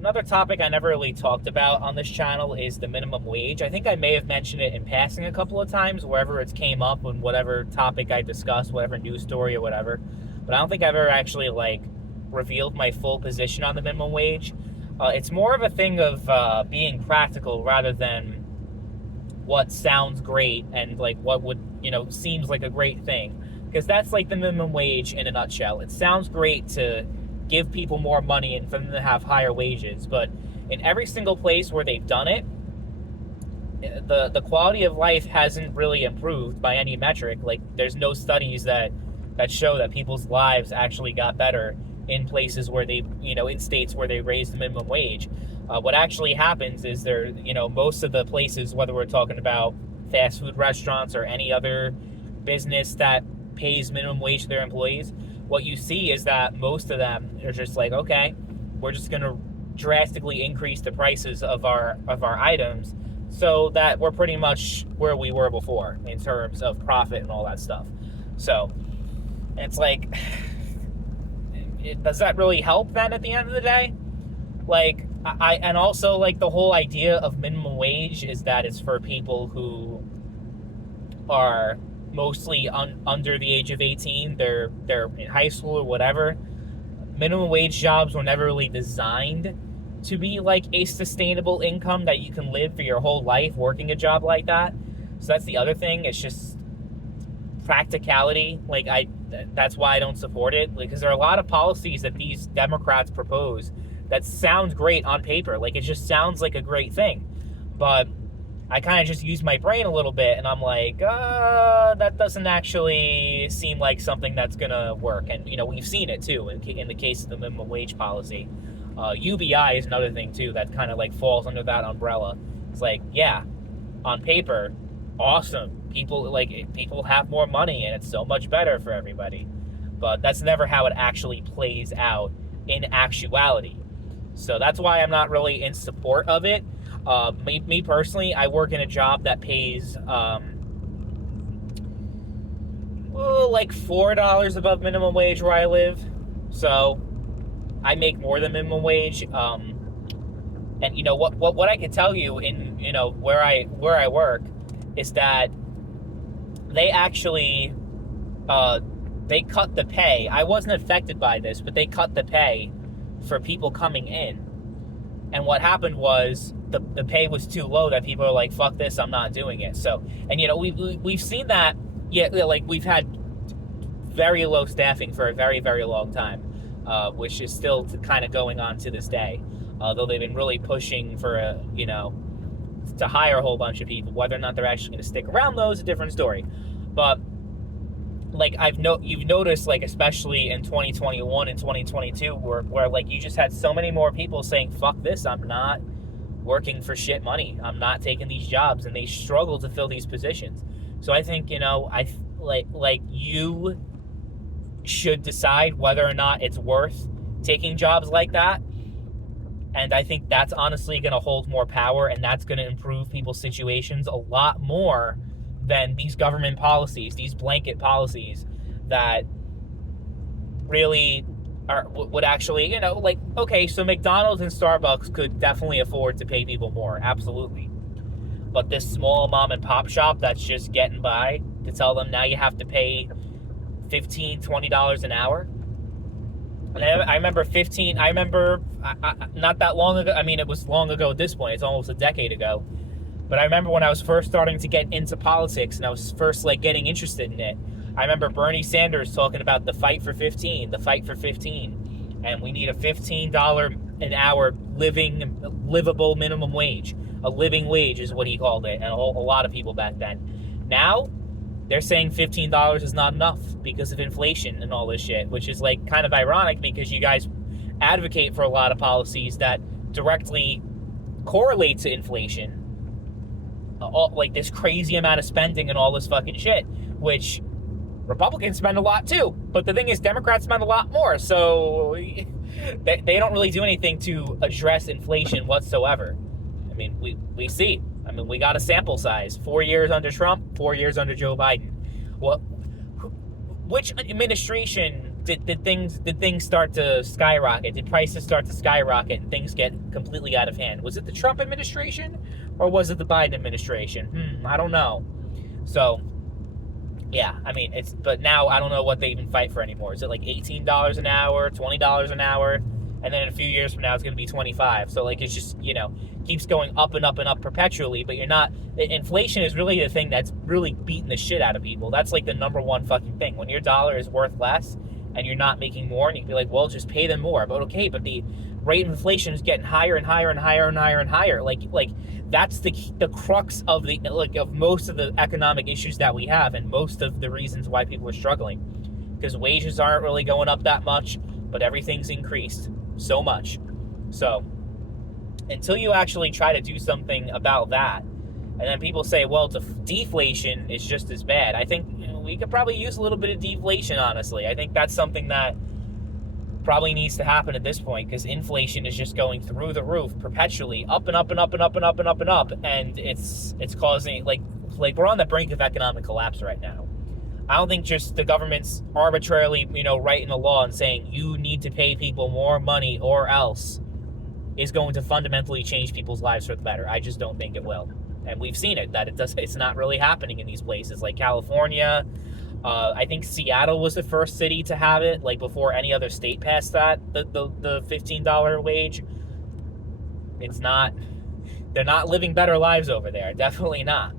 another topic I never really talked about on this channel is the minimum wage. I think I may have mentioned it in passing a couple of times wherever it came up on whatever topic I discussed, whatever news story or whatever. But I don't think I've ever actually like revealed my full position on the minimum wage. It's more of a thing of being practical rather than what sounds great and like what would, seems like a great thing. Because that's like the minimum wage in a nutshell. It sounds great to give people more money and for them to have higher wages, but in every single place where they've done it, the quality of life hasn't really improved by any metric. Like, there's no studies that show that people's lives actually got better in places where they, in states where they raised the minimum wage. What actually happens is most of the places, whether we're talking about fast food restaurants or any other business that pays minimum wage to their employees, what you see is that most of them are just like, okay, we're just going to drastically increase the prices of our items so that we're pretty much where we were before in terms of profit and all that stuff. So it's like, does that really help then at the end of the day? Like, and also like the whole idea of minimum wage is that it's for people who are mostly under the age of 18. They're in high school or whatever. Minimum wage jobs were never really designed to be like a sustainable income that you can live for your whole life working a job like that. So that's the other thing. It's just practicality. Like, that's why I don't support it, because there are a lot of policies that these Democrats propose that sounds great on paper. Like, it just sounds like a great thing, but I kind of just use my brain a little bit and I'm like, that doesn't actually seem like something that's gonna work. And we've seen it too in the case of the minimum wage policy. UBI is another thing too that kind of like falls under that umbrella. It's like, yeah, on paper, awesome. People have more money and it's so much better for everybody. But that's never how it actually plays out in actuality. So that's why I'm not really in support of it. Me personally, I work in a job that pays like $4 above minimum wage where I live. So I make more than minimum wage. And what I can tell you in where I work is that they actually they cut the pay. I wasn't affected by this, but they cut the pay for people coming in. And what happened was the pay was too low that people are like, fuck this, I'm not doing it. So, and we've seen that. Yeah, like, we've had very low staffing for a very, very long time, which is still kind of going on to this day. Though they've been really pushing for to hire a whole bunch of people. Whether or not they're actually going to stick around, though, is a different story. But like, you've noticed, like, especially in 2021 and 2022, where like you just had so many more people saying, fuck this, I'm not working for shit money, I'm not taking these jobs, and they struggle to fill these positions. So I think, you should decide whether or not it's worth taking jobs like that. And I think that's honestly going to hold more power, and that's going to improve people's situations a lot more than these government policies, these blanket policies that really would actually, okay, so McDonald's and Starbucks could definitely afford to pay people more, absolutely. But this small mom and pop shop that's just getting by, to tell them now you have to pay $15, $20 an hour. And I remember not that long ago, I mean, it was long ago at this point, it's almost a decade ago, but I remember when I was first starting to get into politics and I was first like getting interested in it, I remember Bernie Sanders talking about the fight for 15, and we need a $15 an hour livable minimum wage. A living wage is what he called it, and a lot of people back then. Now, they're saying $15 is not enough because of inflation and all this shit, which is like kind of ironic because you guys advocate for a lot of policies that directly correlate to inflation. Like this crazy amount of spending and all this fucking shit, which Republicans spend a lot too. But the thing is, Democrats spend a lot more, so they don't really do anything to address inflation whatsoever. I mean, we see. I mean, we got a sample size. 4 years under Trump, 4 years under Joe Biden. Which administration did things start to skyrocket? Did prices start to skyrocket and things get completely out of hand? Was it the Trump administration or was it the Biden administration? I don't know. So, yeah, I mean, but now I don't know what they even fight for anymore. Is it like $18 an hour, $20 an hour? And then in a few years from now, it's going to be 25. So, like, it's just, keeps going up and up and up perpetually, but inflation is really the thing that's really beating the shit out of people. That's like the number one fucking thing. When your dollar is worth less and you're not making more, and you can be like, well, just pay them more. But okay, but the rate of inflation is getting higher and higher and higher and higher and higher. Like that's the crux of of most of the economic issues that we have, and most of the reasons why people are struggling, because wages aren't really going up that much, but everything's increased so much. So until you actually try to do something about that, and then people say, well, deflation is just as bad. I think we could probably use a little bit of deflation, honestly. I think that's something that probably needs to happen at this point, because inflation is just going through the roof perpetually, up and up and up and up and up and up and up, and it's causing, like we're on the brink of economic collapse right now. I don't think just the government's arbitrarily, writing a law and saying you need to pay people more money or else is going to fundamentally change people's lives for the better. I just don't think it will. And we've seen it, that it's not really happening in these places like California. I think Seattle was the first city to have it, like before any other state passed that, the $15 wage. They're not living better lives over there. Definitely not.